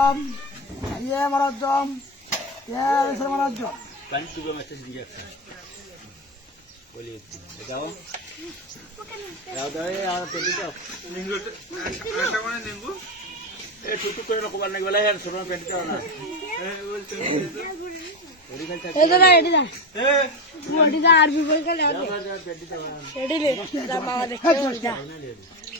ইয়ে মারাজ্জম ইয়ে মারাজ্জম পানি দুটো মেসেজ দিয়ে একটা বলি যাও যাও দাও। এই আমার পেটি দাও এ টুকটুক করে রকম আর নাকি বলে আর ছোট পেটি দাও না। এদিকে এদিকে ওদিকে আরবি বই গেলে আর এদিকে যা বাবা দেখতে যা এই না রকম আর না এই বাবা সেটা এদিকে এগুলো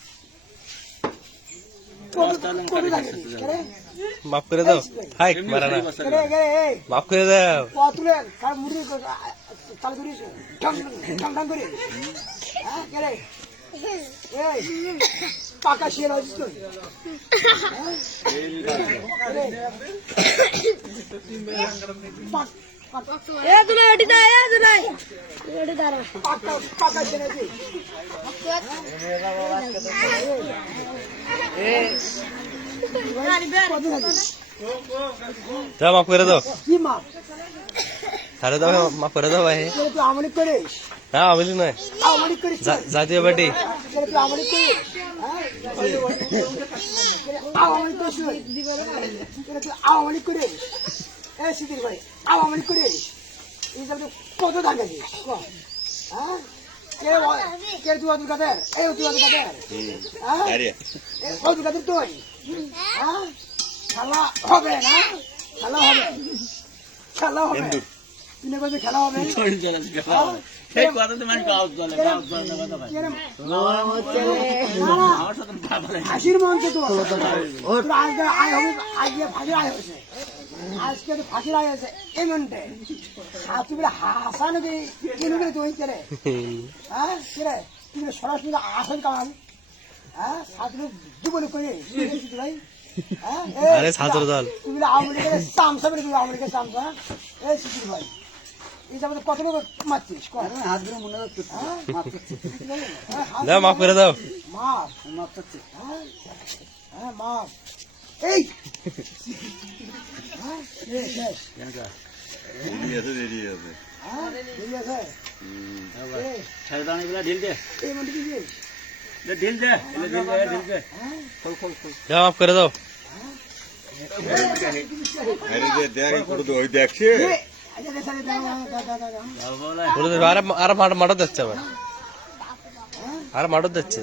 মাফ করে দাও। হাই মারা না কেরে কেরে এই? মাফ করে দাও। কতুলে কার পাকা শিয়াল আছিস তুই দাও মাফ করে দাও। কি মা তাহলে দাও মাফ করে দাও ভাই। কেরে তুই আমলি করিস? হ্যাঁ নয় আমলি করিস জাতীয় পার্টি কেরে তুই আমলি করিস? হ্যাঁ? আওয়ামী করিস কেরে তুই আওয়ামী করিস? এই সিদ্দিক ভাই আওয়ামী করিস? এই যাবে কত থাকে হ্যাঁ? কে কে তুই অতুল কাদের? এই তুই অতুল কাদের? হ্যাঁ? অতুল কাদের তুই? হ্যাঁ? খেলা হবে না? খেলা হবে। খেলা হবে। খেলা হবে? এই কথা তো গাও চলে গাও চলে না কথা ভাই কেরে আমার সাথে ভালো লাগে। হাসির মঞ্চে তো আজকে আয় হবে আজকে ফাঁসির আয় হয়েছে। আজকে তো ফাঁসির আয় হয়েছে এই মনটে। আর বলে হাসা নাকি কেন করে তুই কেরে হ্যাঁ? কেরে সরাসরি আসল কামান হ্যাঁ? দুবলে করে ভাই। হ্যাঁ? আরে ছাত্র দল। বলে আওয়ামী লীগের চামচা বলে তুই আওয়ামী লীগের চামচা এই শিশুর ভাই। কত লোক মারছিস কর হাত ধরে মনে হচ্ছে হ্যাঁ দাও মাফ করে দাও মাপ মাপ চাচ্ছে হ্যাঁ হ্যাঁ মাপ এই হ্যাঁ হ্যাঁ হ্যাঁ মাফ করে দাও দেখছে আরে আরে মাঠ মাঠত যাচ্ছে আবার। আর মাঠত যাচ্ছে